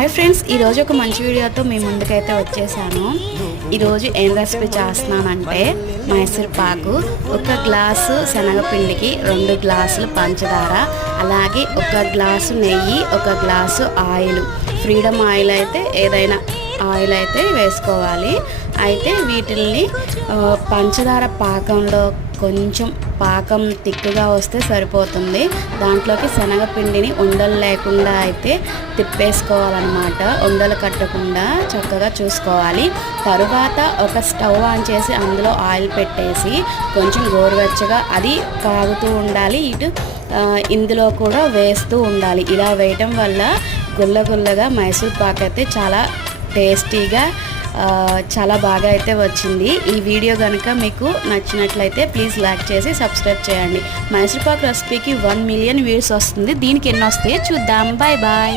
Hi friends, ఈరోజు ఒక మంచి వీడియోతో మీ ముందుకైతే వచ్చేసాను. ఈరోజు ఏం రెసిపీ చేస్తున్నానంటే మైసూర్ పాకు. ఒక గ్లాసు శనగపిండికి 2 గ్లాసులు పంచదార, అలాగే 1 గ్లాసు నెయ్యి, 1 గ్లాసు ఆయిల్, ఫ్రీడమ్ ఆయిల్ అయితే ఏదైనా ఆయిల్ అయితే వేసుకోవాలి. అయితే వీటిల్ని పంచదార పాకంలో కొంచెం పాకం తిక్కుగా వస్తే సరిపోతుంది. దాంట్లోకి శనగపిండిని ఉండలు లేకుండా అయితే తిప్పేసుకోవాలన్నమాట. ఉండలు కట్టకుండా చక్కగా చూసుకోవాలి. తరువాత ఒక స్టవ్ ఆన్ చేసి అందులో ఆయిల్ పెట్టేసి కొంచెం గోరువెచ్చగా అది కాగుతూ ఉండాలి. ఇటు ఇందులో కూడా వేస్తూ ఉండాలి. ఇలా వేయటం వల్ల గుల్లగుల్లగా మైసూర్ పాక్ అయితే చాలా టేస్టీగా చాలా బాగా అయితే వచ్చింది. ఈ వీడియో కనుక మీకు నచ్చినట్లయితే ప్లీజ్ లైక్ చేసి సబ్స్క్రైబ్ చేయండి. మైసూర్ పాక్ రెసిపీకి 1 మిలియన్ వ్యూస్ వస్తుంది. దీనికి ఎన్ని వస్తాయో చూద్దాం. Bye bye.